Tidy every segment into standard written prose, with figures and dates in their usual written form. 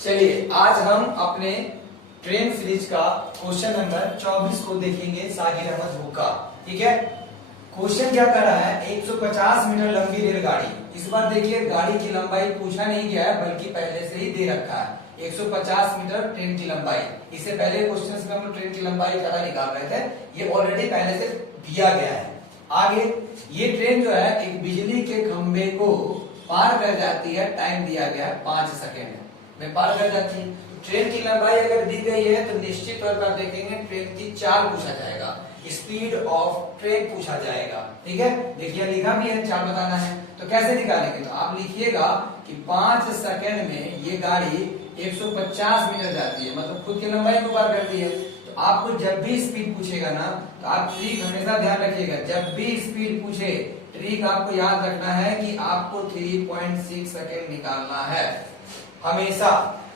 चलिए आज हम अपने ट्रेन सीरीज का क्वेश्चन नंबर 24 को देखेंगे सागिर अहमद बुक का। ठीक है, क्वेश्चन क्या कर रहा है, 150 मीटर लंबी रेलगाड़ी। इस बार देखिए गाड़ी की लंबाई पूछा नहीं गया है बल्कि पहले से ही दे रखा है 150 मीटर ट्रेन की लंबाई। इससे पहले क्वेश्चन में हम ट्रेन की लंबाई ज्यादा निकाल रहे थे, ये ऑलरेडी पहले से दिया गया है। आगे ये ट्रेन जो है एक बिजली के खंभे को पार कर जाती है, टाइम दिया गया है 5 सेकेंड में पार कर जाती है। ट्रेन की लंबाई अगर दी गई है तो निश्चित तौर पर देखेंगे ट्रेन की चाल पूछा जाएगा, स्पीड ऑफ ट्रेन पूछा जाएगा। ठीक है, देखिए लिखा भी है, चाल बताना है तो कैसे निकालेंगे, तो आप लिखिएगा कि 5 सेकेंड में ये गाड़ी 150 मीटर जाती है, मतलब खुद की लंबाई को पार करती है। तो आपको जब भी स्पीड पूछेगा ना तो आप ट्रिक हमेशा ध्यान रखिएगा, जब भी स्पीड पूछे ट्रिक आपको याद रखना है कि आपको 3.6 सेकेंड निकालना है हमेशा।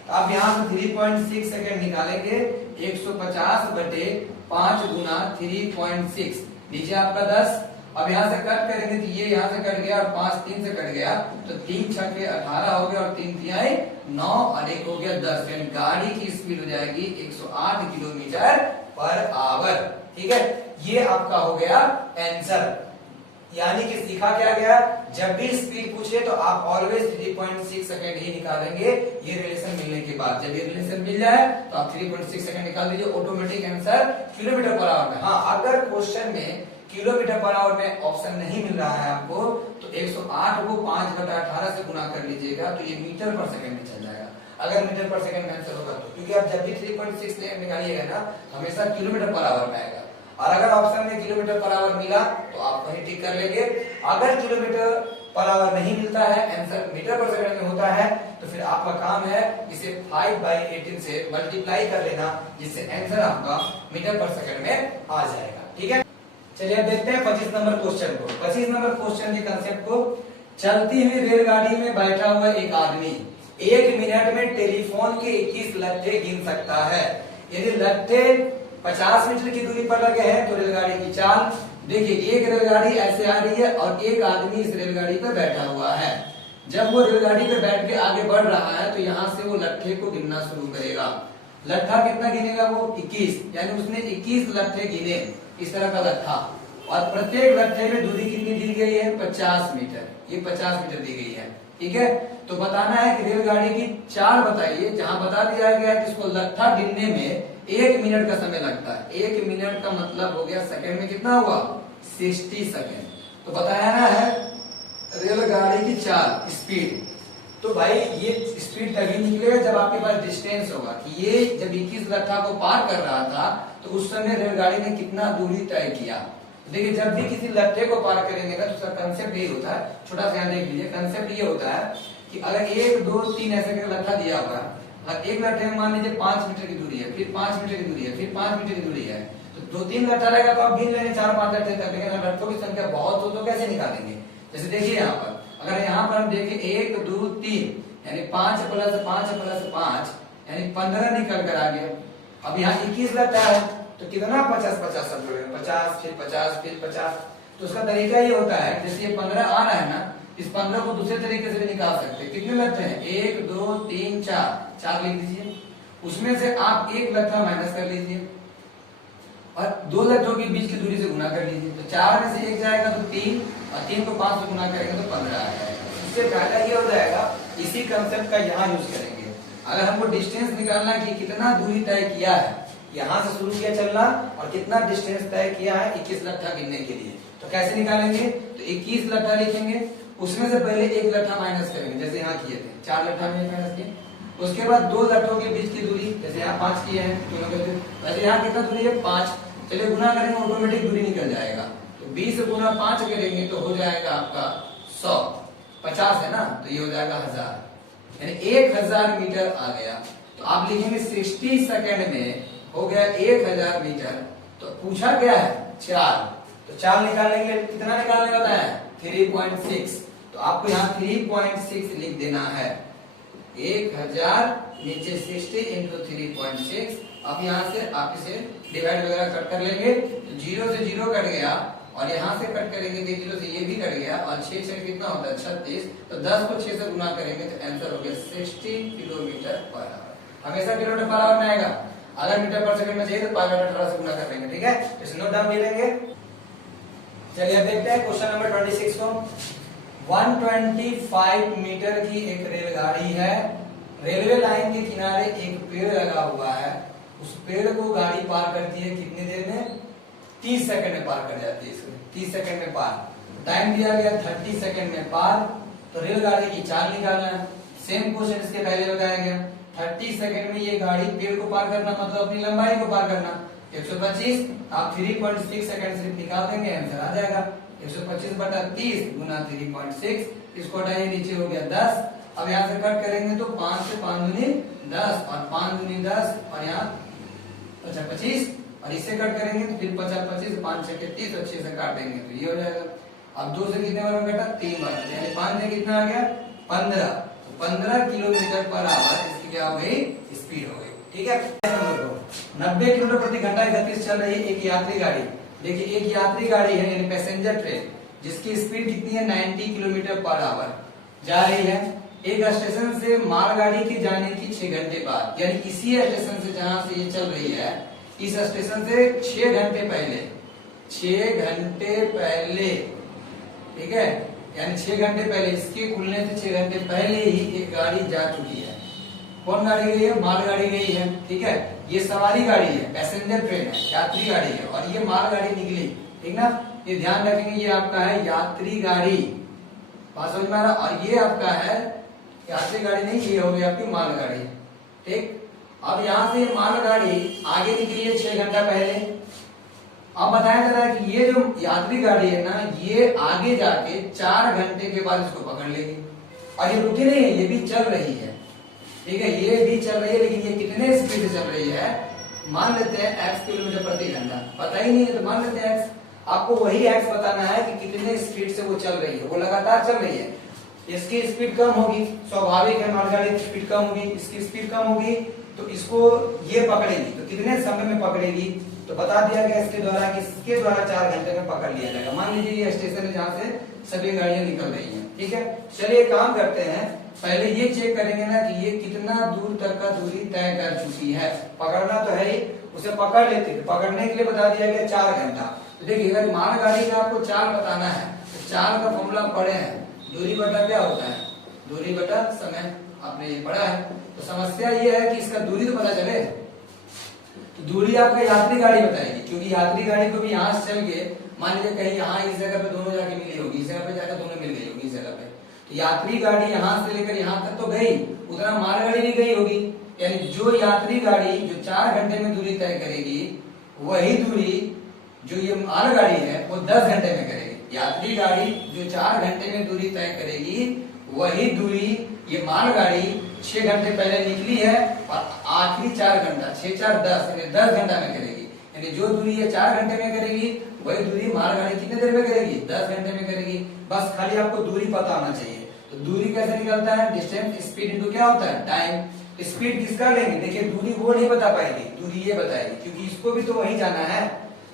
तो आप यहाँ से 3.6 सेकेंड निकालेंगे, 150 बटे 5 गुना 3.6, नीचे आपका 10। अब यहाँ से कट करेंगे तो ये यहाँ से कट गया और 5 3 से कट गया, तो 3 छक्के 18 हो गया और 3 तिहाई 9 और 1 हो गया 10। यानी गाड़ी की स्पीड हो जाएगी 108 किलोमीटर पर आवर। ठीक है, ये आपका हो गया आंसर। यानी कि सीखा क्या गया, जब भी स्पीड पूछे तो आप ऑलवेज 3.6 सेकेंड ही निकालेंगे ये रिलेशन मिलने के बाद। जब ये रिलेशन मिल जाए तो आप 3.6 सेकेंड निकाल दीजिए, automatic answer kilometre per hour में। हाँ, अगर क्वेश्चन में किलोमीटर पर आवर में ऑप्शन नहीं मिल रहा है आपको तो 108 को 5/18 से गुना कर लीजिएगा तो ये मीटर पर सेकेंड में चल जाएगा। अगर मीटर पर सेकेंड में आंसर होगा तो, क्योंकि आप जब भी 3.6 निकालिएगा ना हमेशा किलोमीटर पर आवर में आएगा। और अगर ऑप्शन में किलोमीटर पर आवर मिला तो आप वही टिक कर लेंगे। अगर किलोमीटर पर आवर नहीं मिलता है, आंसर मीटर पर सेकंड में होता है, तो फिर आपका काम है इसे 5/18 से मल्टीप्लाई कर लेना, जिससे आंसर आपका मीटर पर सेकंड में आ जाएगा। ठीक है, चलिए अब देखते हैं 25 नंबर क्वेश्चन को। 25 नंबर क्वेश्चन के कंसेप्ट को, चलती हुई रेलगाड़ी में बैठा हुआ एक आदमी 1 मिनट में टेलीफोन के 21 लट्ठे गिन सकता है। यदि लट्ठे 50 मीटर की दूरी पर लगे हैं तो रेलगाड़ी की चाल देखिए, एक रेलगाड़ी ऐसे आ रही है और एक आदमी इस रेलगाड़ी पे बैठा हुआ है। जब वो रेलगाड़ी पे बैठ के आगे बढ़ रहा है तो यहाँ से वो लट्ठे को गिनना शुरू करेगा। लट्ठा कितना गिनेगा वो 21, यानी उसने 21 लट्ठे गिने, इस तरह का लट्ठा। और प्रत्येक लट्ठे में दूरी कितनी दी गई है, 50 मीटर, ये 50 मीटर दी गई है। ठीक है, तो बताना है कि रेलगाड़ी की चाल बताइए, जहां बता दिया गया है कि इसको लट्ठा गिनने में 1 मिनट का समय लगता है। 1 मिनट का मतलब हो गया सेकंड में कितना हुआ, 60 सेकंड। तो बताया ना है रेलगाड़ी की चाल स्पीड, तो भाई ये स्पीड तभी निकलेगा जब आपके पास डिस्टेंस होगा कि ये जब 21 लट्ठा को पार कर रहा था तो उस समय रेलगाड़ी ने कितना दूरी तय किया। देखिए जब भी किसी लट्ठे को पार करेंगे ना तो उसका कंसेप्ट यही होता है, छोटा सा देख लीजिए, कंसेप्ट ये होता है कि अगर 1 2 3 ऐसे करके लट्ठा दिया हुआ है, एक लट्ठे में मान लीजिए 5 मीटर की दूरी है, फिर 5 मीटर की दूरी है, फिर 5 मीटर की दूरी है, तो 2-3 लट्ठा रहेगा तो आप गिन लेंगे 4-5 लट्ठे कर लेंगे। लट्ठों की संख्या बहुत हो तो कैसे निकालेंगे, जैसे देखिए यहाँ पर अगर यहाँ पर हम देखें 1 2 3 यानी 5 + 5 + 5 यानी 15 निकल कर आ गया। अब यहाँ 21 लट्ठा है तो कितना 50-50 सब जोड़ेंगे, 50 फिर 50 फिर 50। तो उसका तरीका ये होता है, जैसे ये 15 आ रहा है ना, इस 15 को दूसरे तरीके से भी निकाल सकते हैं। कितने लट्ठे हैं, 1 2 3 4 लिख दीजिए, उसमें से आप 1 लट्ठा माइनस कर लीजिए और 2 लट्ठों के बीच की दूरी से गुना कर लीजिए। तो 4 में से 1 जाएगा तो 3 और 3 को 5 से गुना करेंगे तो 15 आ जाएगा। इससे फायदा ये हो जाएगा, इसी कंसेप्ट का यहाँ यूज करेंगे। अगर हमको डिस्टेंस निकालना कि कितना दूरी तय किया है, यहाँ से शुरू किया चलना और कितना डिस्टेंस तय किया है 21 लट्ठा गिनने के लिए, तो कैसे निकालेंगे, तो 21 लट्ठा लिखेंगे, उसमें से पहले 1 लट्ठा माइनस करेंगे, जैसे यहाँ किए थे 4 लट्ठा में माइनस किए, उसके बाद 2 लट्ठों के बीच की दूरी, जैसे यहाँ 5 किए हैं दोनों के, वैसे यहाँ कितना दूरी है 5, चलिए गुना करेंगे ऑटोमेटिक दूरी निकल जाएगा। तो 20 गुना 5 करेंगे तो हो जाएगा आपका 100, 50 है ना, तो ये हो जाएगा 1000, यानी 1000 मीटर आ गया। तो आप लिखेंगे 60 सेकेंड में हो गया 1000 मीटर। तो पूछा गया है चाल, तो चाल निकालने के लिए कितना निकालने का है 3.6, तो आपको यहाँ 3.6 लिख देना है। 1000 नीचे 60 × 3.6। अब यहाँ से आप इसे डिवाइड वगैरह कट कर लेंगे, तो 0 से 0 कट गया और यहाँ से कट करेंगे तो 0 से ये भी कट गया और 6 कितना होता है 36, तो 10 को 6 से गुना करेंगे तो आंसर हो गया 60 किलोमीटर पर आवर। हमेशा किलोमीटर पर आवर में आएगा, अगर मीटर पर सेकंड में चाहिए तो 5/18 से गुना कर लेंगे, ठीक है। इसे नोट डाउन कर लेंगे। चलिए अब देखते हैं क्वेश्चन नंबर 26 को। 125 मीटर की एक रेलगाड़ी है, रेलवे लाइन के किनारे एक पेड़ लगा हुआ है, उस पेड़ को गाड़ी पार करती है कितनी देर में? 30 सेकंड में पार कर जाती है इसको, 30 सेकंड में पार। टाइम दिया गया 30 सेकंड में पार, तो रेलगाड़ी की चाल निकालना है। सेम क्वेश्चन इसके पहले बताया गया, 30 सेकंड में ये गाड़ी पेड़ को पार करना मतलब अपनी लंबाई को पार करना। 125 आप 3.6 सेकंड से निकाल देंगे, आंसर आ जाएगा 125/30 गुना 3.6। इसको हटाइए, नीचे हो गया 10। अब यहाँ से कट करेंगे तो 5 से 5 दूनी 10 और 5 दूनी 10 और यहाँ 25 और इससे कट करेंगे तो फिर 50 25 5 6 30 और 6 से काट देंगे तो ये हो जाएगा। अब 2 से कितने बार में कटा? 3 बार, यानी 5 से कितना आ गया? 15। तो 15 किलोमीटर पर आवर इसकी क्या हो गई? स्पीड हो गई, ठीक है। 90 किलोमीटर प्रति घंटा की गति से चल रही एक यात्री गाड़ी। देखिए एक यात्री गाड़ी है यानी पैसेंजर ट्रेन, जिसकी स्पीड कितनी है? 90 किलोमीटर पर आवर जा रही है एक स्टेशन से मालगाड़ी के जाने की 6 घंटे बाद, यानी इसी स्टेशन से जहां से ये चल रही है, इस स्टेशन से 6 घंटे पहले, 6 घंटे पहले, ठीक है, यानी 6 घंटे पहले, इसके खुलने से 6 घंटे पहले ही एक गाड़ी जा चुकी है। कौन गाड़ी गई है? मालगाड़ी गई है, ठीक है। ये सवारी गाड़ी है, पैसेंजर ट्रेन है, यात्री गाड़ी है, और ये मालगाड़ी निकली, ठीक ना। ये ध्यान रखेंगे, ये आपका है यात्री गाड़ी, बात समझ में आ रहा। और ये आपका है यात्री गाड़ी नहीं, ये हो गई आपकी मालगाड़ी, ठीक। अब यहाँ से मालगाड़ी आगे निकली है 6 घंटा पहले। अब बताया जा रहा है कि ये जो यात्री गाड़ी है ना, ये आगे जाके 4 घंटे के बाद इसको पकड़ लेगी, और ये रुकी नहीं है, ये भी चल रही है, ठीक है, ये भी चल रही है, लेकिन ये कितने स्पीड से चल रही है? मान लेते हैं x किलोमीटर प्रति घंटा, पता ही नहीं है तो मान लेते हैं x। आपको वही x बताना है कि कितने स्पीड से वो चल रही है, वो लगातार चल रही है। इसकी स्पीड कम होगी, स्वाभाविक है, मालगाड़ी की स्पीड कम होगी, इसकी स्पीड कम होगी, तो इसको ये पकड़ेगी, तो कितने समय में पकड़ेगी? तो बता दिया गया इसके द्वारा कि इसके द्वारा 4 घंटे में पकड़ लिया जाएगा। मान लीजिए ये स्टेशन है जहाँ से सभी गाड़ियां निकल रही हैं, ठीक है। चलिए काम करते हैं, पहले ये चेक करेंगे ना कि ये कितना दूर तक का दूरी तय कर चुकी है। पकड़ना तो है ही, उसे पकड़ लेते हैं, पकड़ने के लिए बता दिया गया 4 घंटा। तो देखिए अगर मालगाड़ी का आपको चाल बताना है तो चाल का फॉर्मूला पढ़े हैं, दूरी बटा क्या होता है? दूरी बटा समय, आपने ये पढ़ा है। तो समस्या ये है कि इसका दूरी तो पता चले, तो दूरी आपका यात्री गाड़ी बताएगी, क्योंकि यात्री गाड़ी को भी यहाँ से चल के मान लीजिए कहीं यहाँ इस जगह पे दोनों जाके मिली होगी, इस जगह पे जाकर दोनों मिल गई होगी इस जगह पे, तो यात्री गाड़ी यहाँ से लेकर यहाँ तक तो गई, उतना मालगाड़ी भी गई होगी। यानी जो यात्री गाड़ी जो 4 घंटे में दूरी तय करेगी, वही दूरी जो ये मालगाड़ी है वो 10 घंटे में करेगी। यात्री गाड़ी जो 4 घंटे में दूरी तय करेगी, वही दूरी ये मालगाड़ी 6 घंटे पहले निकली है और आखिरी 4 घंटा 6 4 10 यानी 10 घंटा में करेगी। यानी जो दूरी ये 4 घंटे में करेगी, वही दूरी मालगाड़ी कितने देर में करेगी? 10 घंटे में करेगी। बस खाली आपको दूरी पता होना चाहिए। तो दूरी कैसे निकलता है? डिस्टेंस स्पीड इनटू क्या होता है? टाइम। स्पीड किसका लेंगे? देखिए दूरी वो नहीं बता पाएगी, दूरी ये बताएगी, क्योंकि इसको भी तो वही जाना है।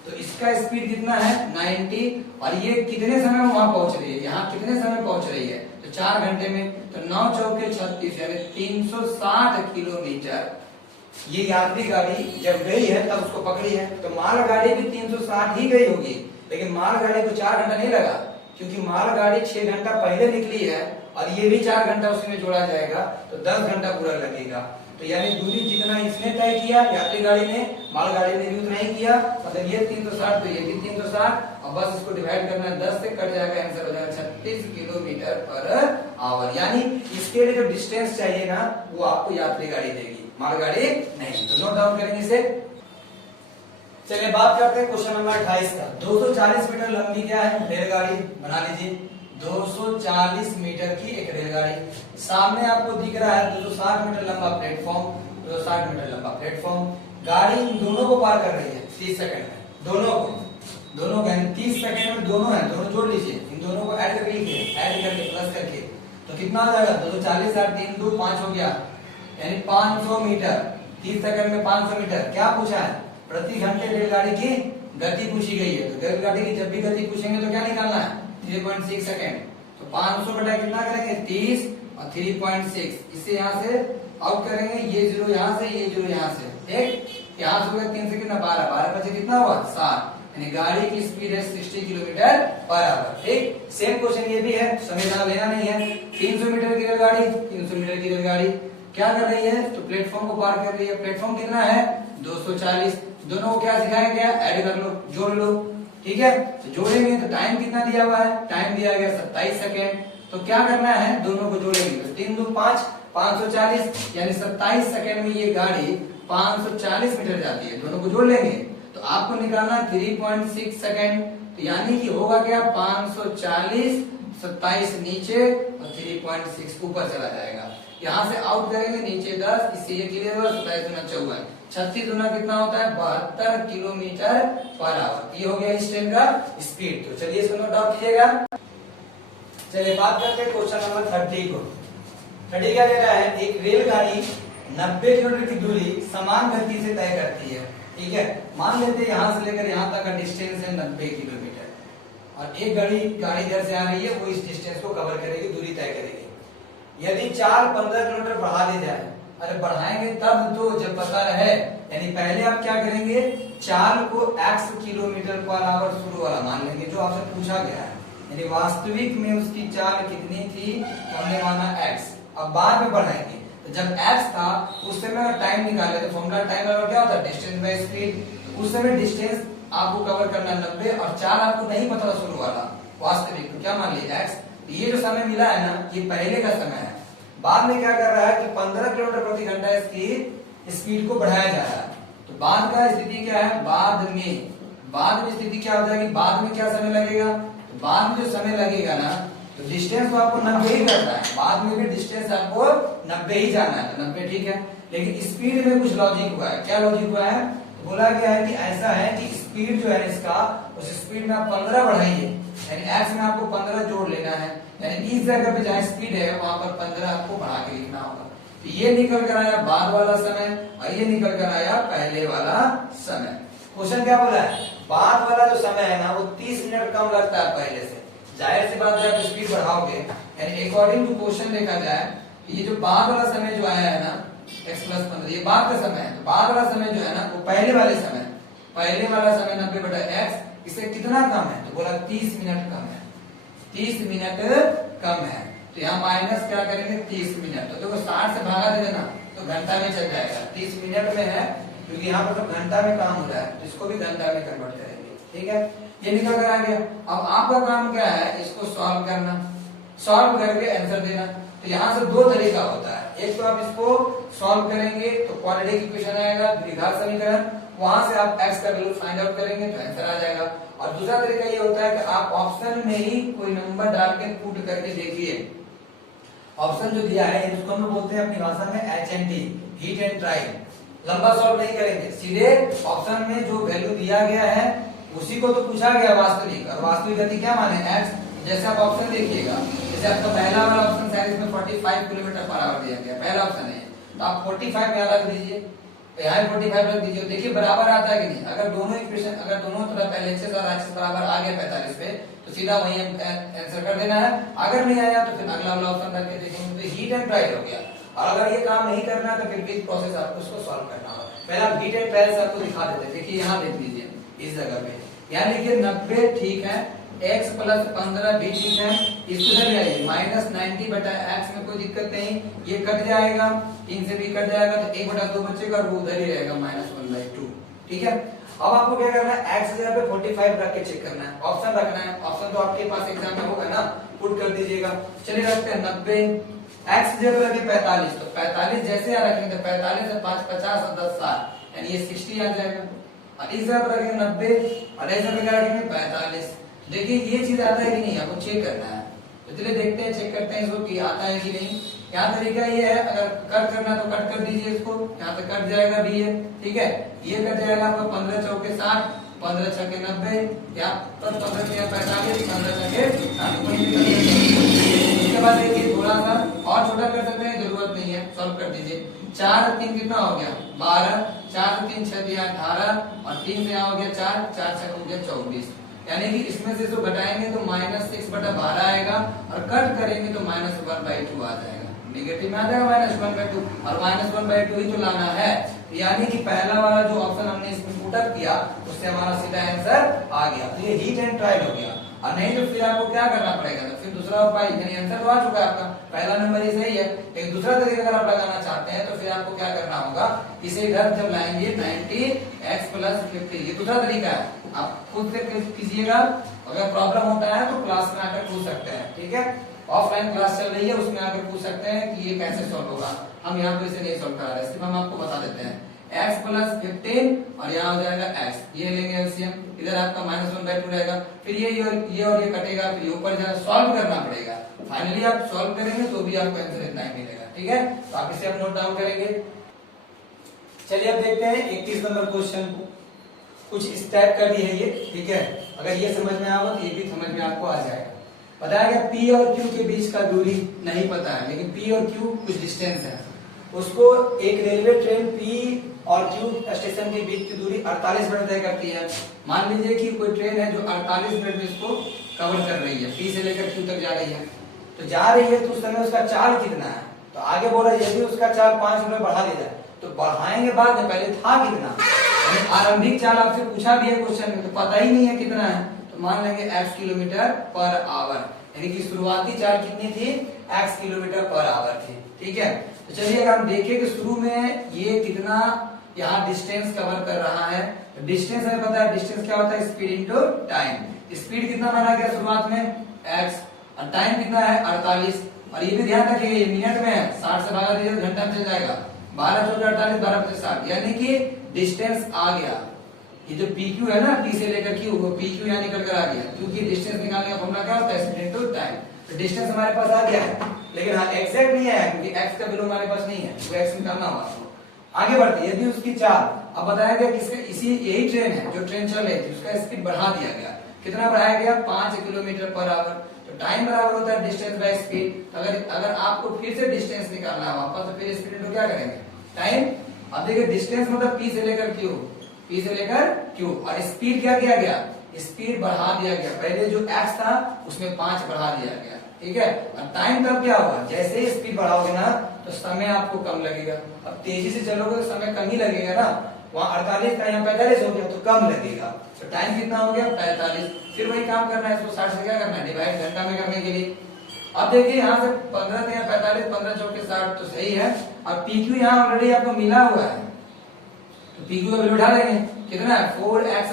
तो इसका स्पीड कितना है? 90, और ये कितने समय में वहां पहुंच रही है? यहाँ कितने समय पहुंच रही है? तो 4 घंटे में। तो 9 चौके 36 यानी 360 किलोमीटर ये यात्री गाड़ी जब गई है तब उसको पकड़ी है। तो मालगाड़ी भी 360 ही गई होगी, लेकिन मालगाड़ी को 4 घंटा नहीं लगा, क्योंकि मालगाड़ी 6 घंटा पहले निकली है और ये भी 4 घंटा उसी में जोड़ा जाएगा, तो 10 घंटा पूरा लगेगा। तो यानी दूरी जितना इसने तय किया यात्री गाड़ी ने, मालगाड़ी ने भी उतना ही किया। मतलब ये 360 तो ये भी 360, और बस इसको डिवाइड करना है 10 से, कट जाएगा, आंसर हो जाएगा 36 किलोमीटर पर आवर। यानी इसके लिए जो डिस्टेंस चाहिए ना, वो आपको यात्री गाड़ी देगी, मालगाड़ी नहीं। तो नोट डाउन करेंगे इसे। चलिए बात करते हैं क्वेश्चन नंबर 28 का। 240 मीटर लंबी क्या है? रेलगाड़ी। बना लीजिए 240 मीटर की एक रेलगाड़ी। सामने आपको दिख रहा है 260 मीटर लंबा प्लेटफॉर्म, 260 मीटर लंबा प्लेटफॉर्म। गाड़ी इन दोनों को पार कर रही है 30 सेकंड में, दोनों को 30 सेकंड में दोनों है, दोनों जोड़ लीजिए, इन दोनों को ऐड कर लीजिए, ऐड करके प्लस करके तो कितना हो जाएगा? 240 और 3 2 5 हो गया, यानी 500 मीटर। 30 सेकंड में 500 मीटर। क्या पूछा है? प्रति घंटे रेलगाड़ी की गति पूछी गई है। तो रेलगाड़ी की जब भी गति पूछेंगे तो क्या निकालना है? 3.6 सेकंड। तो 500 बटा कितना करेंगे? 30 और 3.6 इसे यहाँ से आउट करेंगे, ये 0 यहाँ से, ये 0 यहाँ से, ठीक। यहाँ से हो गया 3 से कितना 12, 12 बचे कितना हुआ 7, यानी गाड़ी की स्पीड है 60 किलोमीटर पर आवर, ठीक। सेम क्वेश्चन ये भी है, समय ज्यादा लेना नहीं है। 300 मीटर की रेलगाड़ी, 300 मीटर की रेलगाड़ी क्या कर रही है, तो प्लेटफॉर्म को पार कर रही है। प्लेटफॉर्म कितना है 240, दोनों को क्या सिखाया गया, ऐड कर लो, जोड़ लो, ठीक है। तो जोड़ेंगे तो टाइम कितना दिया हुआ है, टाइम दिया गया 27 सेकेंड। तो क्या करना है, दोनों को जोड़ेंगे तो 3 2 5, 540, यानी 27 सेकेंड में ये गाड़ी 540 मीटर जाती है। दोनों को जोड़ लेंगे तो आपको निकालना 3.6 सेकेंड, तो यानी कि होगा क्या 540, 27 नीचे और 3.6 ऊपर चला जाएगा। यहाँ से आउट करेंगे, नीचे 10, इससे ये क्लियर होगा, 27 गुना 54, 36 गुना कितना होता है 72 किलोमीटर पर आवर। ये हो गया इस ट्रेन का स्पीड। तो चलिए इसको नोट डाउन कीजिएगा। चलिए बात करते हैं क्वेश्चन नंबर 30 को। 30 क्या दे रहा है, एक रेलगाड़ी 90 किलोमीटर की दूरी समान गति से तय करती है, ठीक है। मान लेते हैं यहाँ से लेकर यहाँ तक का डिस्टेंस है 90 किलोमीटर, और एक गाड़ी इधर से आ रही है, वो इस डिस्टेंस को कवर करेगी, दूरी तय करेगी। यदि चाल 15 किलोमीटर बढ़ा दी जाए, अरे बढ़ाएंगे तब तो जब पता रहे, यानी पहले आप क्या करेंगे, चाल को x किलोमीटर पर आवर शुरू वाला मान लेंगे जो आपसे पूछा गया है, यानी वास्तविक में उसकी चाल कितनी थी, हमने माना x। अब बाद में बढ़ाएंगे, तो जब x था उस समय अगर टाइम निकाले तो फॉर्मूला टाइम बराबर क्या होता है, डिस्टेंस बाय स्पीड। उस समय डिस्टेंस आपको कवर करना 90 और चाल आपको नहीं पता शुरू वाला वास्तविक, तो क्या मान लिया x। ये जो समय मिला है ना, ये पहले का समय है। बाद में क्या कर रहा है कि 15 किलोमीटर प्रति घंटा इसकी स्पीड को बढ़ाया जा रहा है। तो बाद का स्थिति क्या है, बाद में स्थिति क्या हो जाएगी, बाद में क्या समय लगेगा, तो बाद में जो समय लगेगा ना, तो डिस्टेंस तो आपको 90 ही करना है, बाद में भी डिस्टेंस आपको 90 ही जाना है, तो 90 ठीक है। लेकिन स्पीड में कुछ लॉजिक हुआ है। क्या लॉजिक हुआ है, तो बोला गया है कि ऐसा है कि स्पीड जो है इसका, उस स्पीड में आप 15 बढ़ाइए, यानी x में आपको 15 जोड़ लेना है, यानी इस जगह पे जहाँ स्पीड है वहां पर 15 आपको बढ़ा के लिखना होगा। तो ये निकल कर आया बाद वाला समय और ये निकल कर आया पहले वाला समय। क्वेश्चन क्या बोला है, बाद वाला जो समय है ना वो 30 मिनट कम लगता है पहले से। जाहिर सी बात है आप स्पीड बढ़ाओगे, यानी अकॉर्डिंग टू क्वेश्चन देखा जाए, ये जो बाद वाला समय जो आया है ना x + 15, ये बाद का समय है। तो बाद वाला समय जो है ना वो पहले वाला समय 90/x, इससे कितना कम है, तो बोला 30 मिनट कम है, 30 मिनट कम है। तो यहाँ माइनस क्या करेंगे 30 मिनट, तो देखो 60 से भागा दे देना तो घंटा में चल जाएगा, 30 मिनट में है क्योंकि यहाँ पर तो घंटा में काम हो रहा है, तो इसको भी घंटा में कन्वर्ट करेंगे, ठीक है। ये निकल कर आ गया। अब आपका काम क्या है, इसको सॉल्व करना, सॉल्व करके आंसर देना। तो यहाँ से दो तरीका होता है, एक तो आप इसको सॉल्व करेंगे तो क्वाड्रेटिक इक्वेशन आएगा, द्विघात समीकरण, वहां से आप x का वैल्यू फाइंड आउट करेंगे तो आंसर आ जाएगा। और दूसरा तरीका ये होता है कि आप ऑप्शन में ही कोई नंबर डाल के पुट करके देखिए। ऑप्शन जो दिया है इसको हम बोलते हैं अपनी भाषा में HNT, हीट एंड ट्राई। लंबा सॉल्व नहीं करेंगे, सीधे ऑप्शन में जो वैल्यू दिया गया है उसी को तो पूछा गया वास्तविक, और वास्तविक गति क्या माने x। जैसे आप ऑप्शन देखिएगा, जैसे आपका पहला वाला ऑप्शन शायद इसमें 45 किलोमीटर पर आवर दिया गया, पहला ऑप्शन है, तो आप 45 यहाँ रख दीजिए, यहाँ 45 रख दीजिए, देखिए बराबर आता है कि नहीं। अगर दोनों इक्वेशन, अगर दोनों तरफ LHS और RHS बराबर आ गया 45 पे, तो सीधा वही आंसर कर देना है। अगर नहीं आया तो फिर अगला वाला ऑप्शन रख के देखेंगे, तो हीट एंड ट्रायल हो गया। और अगर ये काम नहीं करना है तो फिर भी प्रोसेस आपको उसको सॉल्व करना होगा। पहला हीट एंड ट्रायल से आपको दिखा देते हैं, देखिए यहाँ देख लीजिए इस जगह पे, यहाँ लिखिए 90 ठीक है, x + 15 भी ठीक है, इसको इधर ले आइए, -90/x में कोई दिक्कत नहीं, ये कट जाएगा, 3 से भी कट जाएगा, तो 1/2 बचेगा और वो उधर ही रहेगा -1/2, ठीक है। अब आपको क्या करना है, x जगह पे 45 रख के चेक करना है, ऑप्शन रखना है, ऑप्शन तो आपके पास एग्जाम में होगा ना, पुट कर दीजिएगा। चलिए रखते हैं 90, x जगह रखे 45, तो 45 जैसे यहाँ रखेंगे, 45 से 5 50 और 10 60, यानी ये 60 आ जाएगा। और इस जगह पर रखेंगे 90 और इस जगह क्या रखेंगे 45। देखिए ये चीज आता है कि नहीं, आपको चेक करना है, तो चलिए देखते हैं, चेक करते हैं इसको कि आता है कि नहीं। यहाँ तरीका ये है, अगर कट करना तो कट कर दीजिए इसको, यहाँ पे कट जाएगा भी है, ठीक है, ये कट जाएगा आपको 15 चौके 60, 15 छके 90, यहाँ पर 15 में 45, 15 छके 60। इसके बाद देखिए थोड़ा सा और छोटा कर सकते हैं, जरूरत नहीं है, सॉल्व कर दीजिए। 4 और 3 कितना हो गया 12, 4 से 3 6 18 और 3 से यहाँ हो गया 4, 4 6 हो गया 24, यानी कि इसमें से इसको घटाएंगे तो -6/12 आएगा और कट करेंगे तो -1/2 आ जाएगा। नेगेटिव में आ जाएगा -1/2 और -1/2 ही तो लाना है। यानी कि पहला वाला जो ऑप्शन हमने इसमें पुट अप किया उससे हमारा सीधा आंसर आ गया। तो ये हीट एंड ट्रायल हो गया। और नहीं तो फिर आपको क्या करना पड़ेगा, तो फिर दूसरा उपाय, यानी आंसर तो आ चुका है आपका, पहला नंबर ही सही है, लेकिन दूसरा तरीका अगर आप लगाना चाहते हैं तो फिर आपको क्या करना होगा, इसे इधर जब लाएंगे 90x + 50, ये दूसरा तरीका है, आप खुद से कीजिएगा। अगर प्रॉब्लम होता है तो क्लास में आकर पूछ सकते हैं, ठीक है। ऑफलाइन क्लास चल रही है, उसमें आकर पूछ सकते हैं कि ये कैसे सॉल्व होगा। हम यहाँ पे इसे नहीं सॉल्व करा रहे, सिर्फ हम आपको बता देते हैं x + 15 और यहाँ हो जाएगा x, ये लेंगे एलसीएम, इधर आपका -1/2 रहेगा, फिर ये और ये कटेगा, फिर ऊपर जाकर सॉल्व करना पड़ेगा। फाइनली आप सॉल्व करेंगे तो भी आपको आंसर इतना ही मिलेगा, ठीक है। तो आप इसे आप नोट डाउन करेंगे। चलिए अब देखते हैं 31 नंबर क्वेश्चन को। कुछ इस टाइप का भी है ये, ठीक है। अगर ये समझ में आवा तो ये भी समझ में आपको आ जाएगा। बताया गया P और Q के बीच का दूरी नहीं पता है, लेकिन P और Q कुछ डिस्टेंस है, उसको एक रेलवे ट्रेन P और Q स्टेशन के बीच की दूरी 48 मिनट तय करती है। मान लीजिए कि कोई ट्रेन है जो 48 मिनट में इसको कवर कर रही है, P से लेकर Q तक जा रही है, तो जा रही है तो उस समय उसका चाल कितना है। तो आगे बोला यदि उसका चाल 5 मिनट बढ़ा दिया जाए तो बढ़ाएंगे बाद में, पहले था कितना, आरंभिक चाल आपसे पूछा भी है क्वेश्चन में, तो पता ही नहीं है कितना है, तो मान लेंगे x km/h, यानी कि शुरुआती चाल कितनी थी, x km/h थी, ठीक है। तो चलिए अगर हम देखें कि शुरू में ये कितना यहाँ डिस्टेंस कवर कर रहा है, तो डिस्टेंस हमें पता है, डिस्टेंस क्या होता है, स्पीड इनटू टाइम। स्पीड कितना माना गया शुरुआत में x, और टाइम कितना है 48, और ये भी ध्यान रखिएगा ये मिनट में है, 60 से भागा दीजिए घंटा में चल जाएगा, 12 × 48 12 × 60, यानी कि डिस्टेंस आ गया। ये जो PQ है ना, P से लेकर Q, वो PQ यहाँ निकल कर आ गया, क्योंकि डिस्टेंस निकालने का फॉर्मूला क्या होता है, स्पीड इनटू टाइम। तो डिस्टेंस हमारे पास आ गया है, लेकिन हाँ एग्जैक्ट नहीं है क्योंकि x का वैल्यू हमारे पास नहीं है, तो x निकालना होगा। आगे बढ़ते, यदि उसकी चाल, अब बताया गया किसके, इसी यही ट्रेन है जो ट्रेन चल रही थी, उसका स्पीड बढ़ा दिया गया, कितना बढ़ाया गया, 5 km/h। तो टाइम बराबर होता है डिस्टेंस बाय स्पीड। अगर आपको फिर से डिस्टेंस निकालना है वापस, तो फिर स्पीड तो क्या करेंगे, टाइम। अब देखिए डिस्टेंस मतलब P से लेकर Q, P से लेकर Q, और स्पीड क्या किया गया, स्पीड बढ़ा दिया गया, पहले जो x था उसमें 5 बढ़ा दिया गया, ठीक है। और टाइम तब क्या होगा, जैसे ही स्पीड बढ़ाओगे ना तो समय आपको कम लगेगा। अब तेजी से चलोगे तो समय कम ही लगेगा ना, वहां 48 था यहाँ 45 हो गया तो कम लगेगा। तो टाइम कितना हो गया 45। फिर वही काम करना है, इसको 60 से क्या करना है, डिवाइड घंटा में करने के लिए। अब देखिए यहाँ से 15 से 45, 15 × 4 = 60 तो सही है। अब PQ यहाँ ऑलरेडी आपको मिला हुआ है, तो PQ का वैल्यू उठा लेंगे, कितना है 4x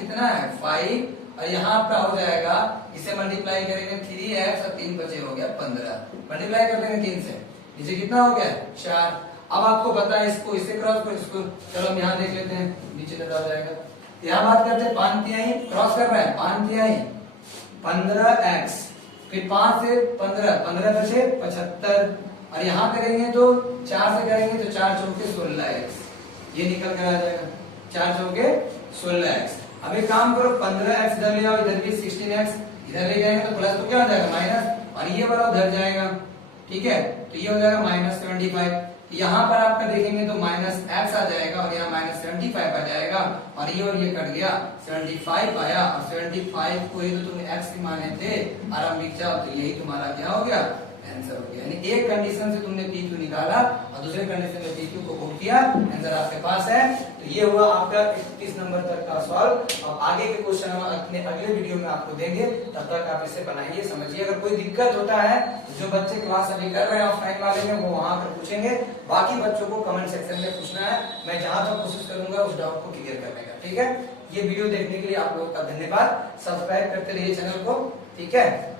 कितना है 5, और यहाँ आपका हो जाएगा, इसे मल्टीप्लाई करेंगे 3x और 3 बचे हो गया 15, मल्टीप्लाई कर देंगे 3 से, नीचे कितना हो गया 4। अब आपको पता है इसको, इसे क्रॉस करो इसको, चलो हम यहाँ देख लेते हैं, नीचे चला जाएगा। यहाँ बात करते हैं 5 तिहाई, क्रॉस कर रहे हैं 5 तिहाई 15x, फिर 5 से 15 बचे 75, और यहाँ करेंगे तो 4 से करेंगे तो 4 चौके 16x, ये निकल कर आ जाएगा 4 चौके 16x। अब एक काम करो 15x इधर ले आओ, इधर भी 16x इधर ले जाएंगे तो प्लस, तो क्या हो जाएगा माइनस, और ये वाला उधर जाएगा, ठीक है। तो ये हो जाएगा -75। यहाँ पर आपका देखेंगे तो -x आ जाएगा और यहाँ -75 आ जाएगा, और ये कट गया 75 आया, और 75 को ही तो तुमने x के माने थे आरंभिक चाल, तो यही तुम्हारा क्या हो गया आंसर हो गया। यानी एक कंडीशन से तुमने PQ निकाला और दूसरे कंडीशन में PQ को पुट किया, आंसर आपके पास है। तो ये हुआ आपका 31 नंबर तक का सॉल्व। अब आगे के क्वेश्चन हम अपने अगले वीडियो में आपको देंगे, तब तक आप इसे बनाइए, समझिए। अगर कोई दिक्कत होता है जो बच्चे क्लास अभी कर रहे हैं ऑफलाइन वाले में, वो वहां पर पूछेंगे, बाकी बच्चों को कमेंट सेक्शन में पूछना है, मैं जहां तक कोशिश करूंगा उस डाउट को क्लियर करने का, ठीक है। ये वीडियो देखने के लिए आप लोगों का धन्यवाद, सब्सक्राइब करते रहिए चैनल को, ठीक है।